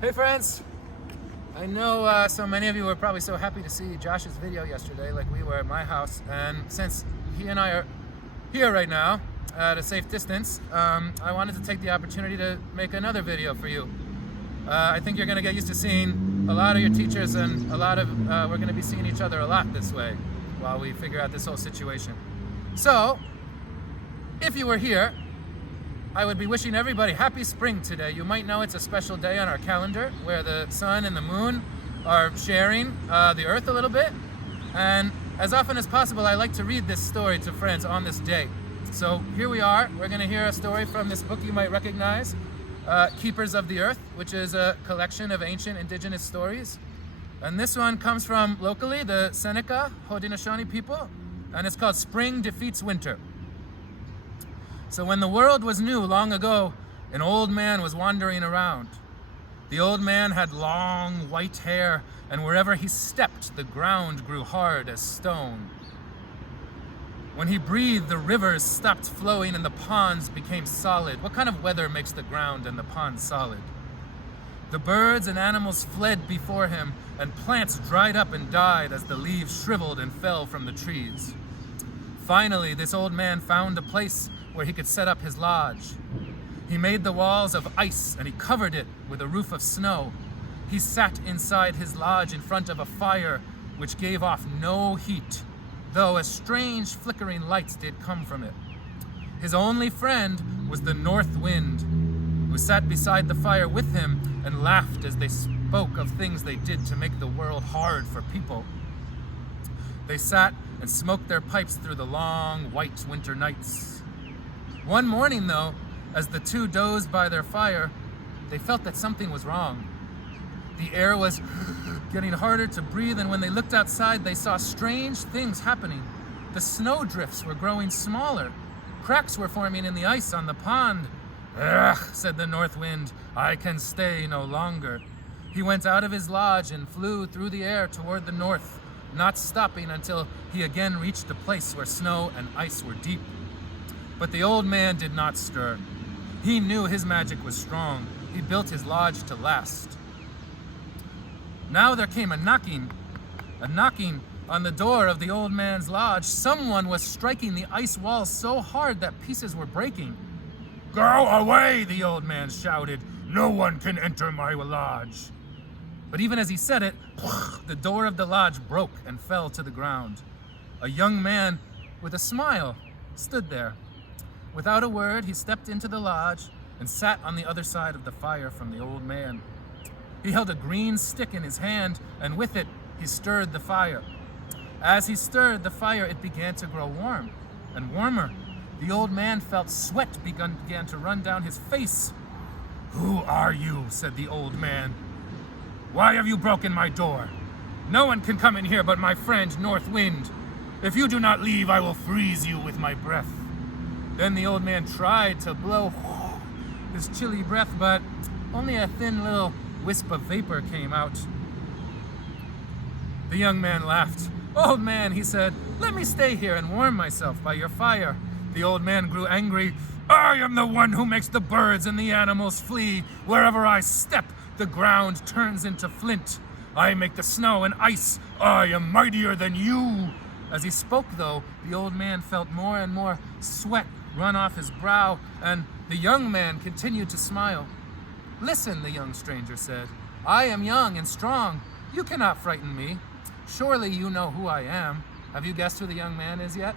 Hey friends! I know so many of you were probably so happy to see Josh's video yesterday like we were at my house, and since he and I are here right now at a safe distance, I wanted to take the opportunity to make another video for you. I think you're going to get used to seeing a lot of your teachers, and we're going to be seeing each other a lot this way while we figure out this whole situation. So, if you were here, I would be wishing everybody happy spring today. You might know it's a special day on our calendar where the sun and the moon are sharing the earth a little bit. And as often as possible, I like to read this story to friends on this day. So here we are. We're going to hear a story from this book you might recognize, Keepers of the Earth, which is a collection of ancient indigenous stories. And this one comes from locally the Seneca, Haudenosaunee people, and it's called Spring Defeats Winter. So when the world was new long ago, an old man was wandering around. The old man had long white hair, and wherever he stepped, the ground grew hard as stone. When he breathed, the rivers stopped flowing and the ponds became solid. What kind of weather makes the ground and the ponds solid? The birds and animals fled before him, and plants dried up and died as the leaves shriveled and fell from the trees. Finally, this old man found a place where he could set up his lodge. He made the walls of ice and he covered it with a roof of snow. He sat inside his lodge in front of a fire which gave off no heat, though a strange flickering lights did come from it. His only friend was the north wind, who sat beside the fire with him and laughed as they spoke of things they did to make the world hard for people. They sat and smoked their pipes through the long white winter nights. One morning, though, as the two dozed by their fire, they felt that something was wrong. The air was getting harder to breathe, and when they looked outside, they saw strange things happening. The snowdrifts were growing smaller. Cracks were forming in the ice on the pond. "Ugh," said the north wind, "I can stay no longer." He went out of his lodge and flew through the air toward the north, not stopping until he again reached a place where snow and ice were deep. But the old man did not stir. He knew his magic was strong. He built his lodge to last. Now there came a knocking on the door of the old man's lodge. Someone was striking the ice walls so hard that pieces were breaking. "Go away," the old man shouted. "No one can enter my lodge." But even as he said it, the door of the lodge broke and fell to the ground. A young man with a smile stood there. Without a word, he stepped into the lodge and sat on the other side of the fire from the old man. He held a green stick in his hand, and with it, he stirred the fire. As he stirred the fire, it began to grow warm and warmer. The old man felt sweat began to run down his face. "Who are you?" said the old man. "Why have you broken my door? No one can come in here but my friend North Wind. If you do not leave, I will freeze you with my breath." Then the old man tried to blow his chilly breath, but only a thin little wisp of vapor came out. The young man laughed. "Old man," he said, "let me stay here and warm myself by your fire." The old man grew angry. "I am the one who makes the birds and the animals flee. Wherever I step, the ground turns into flint. I make the snow and ice. I am mightier than you." As he spoke, though, the old man felt more and more sweat run off his brow, and the young man continued to smile. "Listen," the young stranger said. "I am young and strong. You cannot frighten me. Surely you know who I am. Have you guessed who the young man is yet?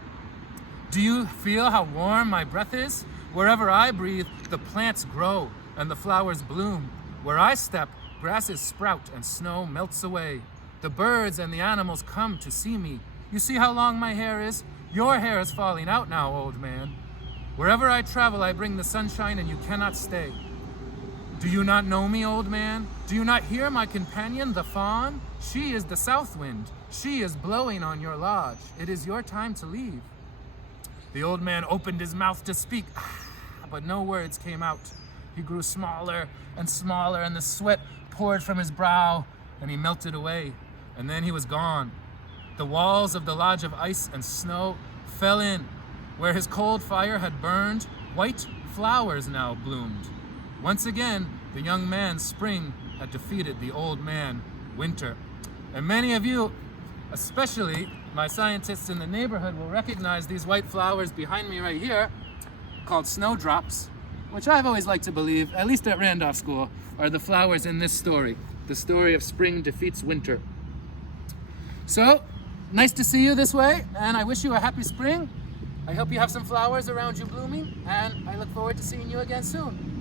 Do you feel how warm my breath is? Wherever I breathe, the plants grow and the flowers bloom. Where I step, grasses sprout and snow melts away. The birds and the animals come to see me. You see how long my hair is? Your hair is falling out now, old man. Wherever I travel, I bring the sunshine and you cannot stay. Do you not know me, old man? Do you not hear my companion, the fawn? She is the south wind. She is blowing on your lodge. It is your time to leave." The old man opened his mouth to speak, but no words came out. He grew smaller and smaller, and the sweat poured from his brow, and he melted away, and then he was gone. The walls of the lodge of ice and snow fell in. Where his cold fire had burned, white flowers now bloomed. Once again, the young man Spring had defeated the old man Winter. And many of you, especially my scientists in the neighborhood, will recognize these white flowers behind me right here, called snowdrops, which I've always liked to believe, at least at Randolph School, are the flowers in this story, the story of spring defeats winter. So, nice to see you this way, and I wish you a happy spring. I hope you have some flowers around you blooming, and I look forward to seeing you again soon.